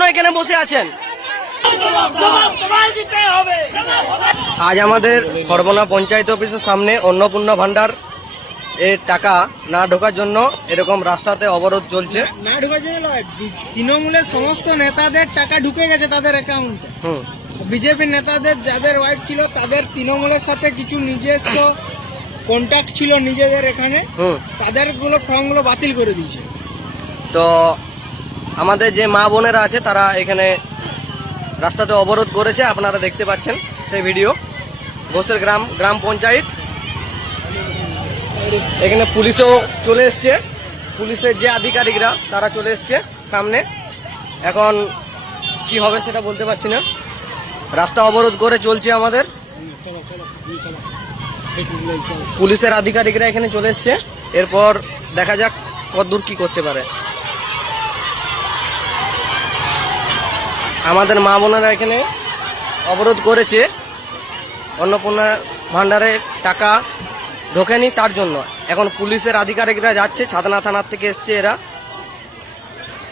জন্য এখানে বসে আছেন? আজ আমাদের খড়বনা পঞ্চায়েত অফিসের সামনে অন্নপূর্ণা ভান্ডার এর টাকা না ঢোকার জন্য এরকম রাস্তাতে অবরোধ চলছে। না ঢোকার জন্য নয়, তৃণমূলের সমস্ত নেতাদের টাকা ঢুকে গেছে তাদের অ্যাকাউন্টে। বিজেপি নেতাদের যাদের ওয়াইফ ছিল তাদের তৃণমূলের সাথে কিছু নিজস্ব কন্ট্যাক্ট ছিল নিজেদের এখানে, তাদের ফর্মগুলো বাতিল করে দিয়েছে। তো আমাদের যে মা বোনেরা আছে তারা এখানে রাস্তাতে অবরোধ করেছে, আপনারা দেখতে পাচ্ছেন সেই ভিডিও। ঘোষের গ্রাম পঞ্চায়েত, এখানে পুলিশও চলে এসছে, পুলিশের যে আধিকারিকরা তারা চলে এসছে সামনে। এখন কি হবে সেটা বলতে পারছি না, রাস্তা অবরোধ করে চলছে আমাদের। পুলিশের আধিকারিকরা এখানে চলে এসছে, এরপর দেখা যাক কতদূর কি করতে পারে। আমাদের মা বোনেরা এখানে অবরোধ করেছে অন্নপূর্ণা ভান্ডারে টাকা ঢোকেনি তার জন্য। এখন পুলিশের আধিকারিকরা যাচ্ছে, ছাতনা থানার থেকে এসছে এরা।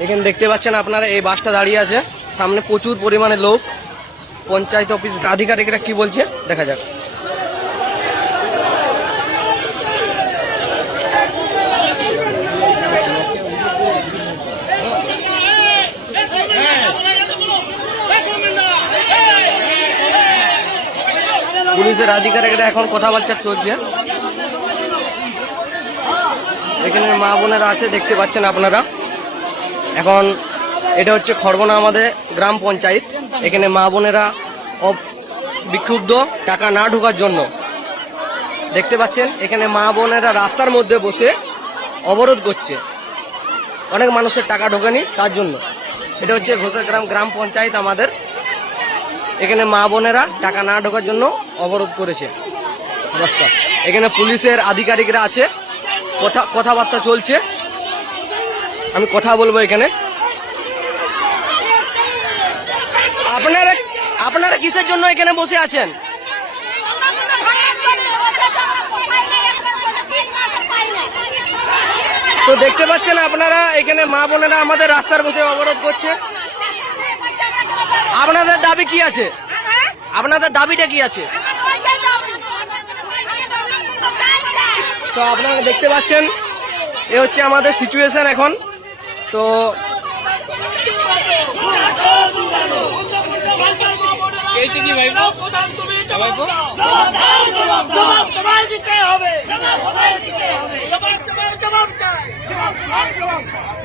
এখানে দেখতে পাচ্ছেন আপনারা, এই বাসটা দাঁড়িয়ে আছে, সামনে প্রচুর পরিমাণে লোক। পঞ্চায়েত অফিস আধিকারিকরা কি বলছে দেখা যাক। পুলিশের আধিকারিকরা এখন কথাবার্তা চলছে। এখানে মা বোনেরা আছে, দেখতে পাচ্ছেন আপনারা। এখন এটা হচ্ছে খড়বনা আমাদের গ্রাম পঞ্চায়েত। এখানে মা বোনেরা বিক্ষুব্ধ টাকা না ঢোকার জন্য। দেখতে পাচ্ছেন এখানে মা বোনেরা রাস্তার মধ্যে বসে অবরোধ করছে, অনেক মানুষের টাকা ঢোকেনি তার জন্য। এটা হচ্ছে ঘোষের গ্রাম পঞ্চায়েত আমাদের। এখানে মা বোনেরা টাকা না ঢোকার জন্য অবরোধ করেছে রাস্তা। এখানে পুলিশের আধিকারিকরা আছে, কথাবার্তা চলছে। আমি কথা বলবো এখানে। আপনারা কিসের জন্য এখানে বসে আছেন? তো দেখতে পাচ্ছেন আপনারা, এখানে মা বোনেরা আমাদের রাস্তার বসে অবরোধ করছে। আপনাদের দাবি কি আছে? আপনাদের দাবিটা কি আছে? তো আপনারা দেখতে পাচ্ছেন এ হচ্ছে আমাদের সিচুয়েশন এখন। তো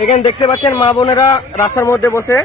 এখানে দেখতে পাচ্ছেন মা বোনেরা রাস্তার মধ্যে বসে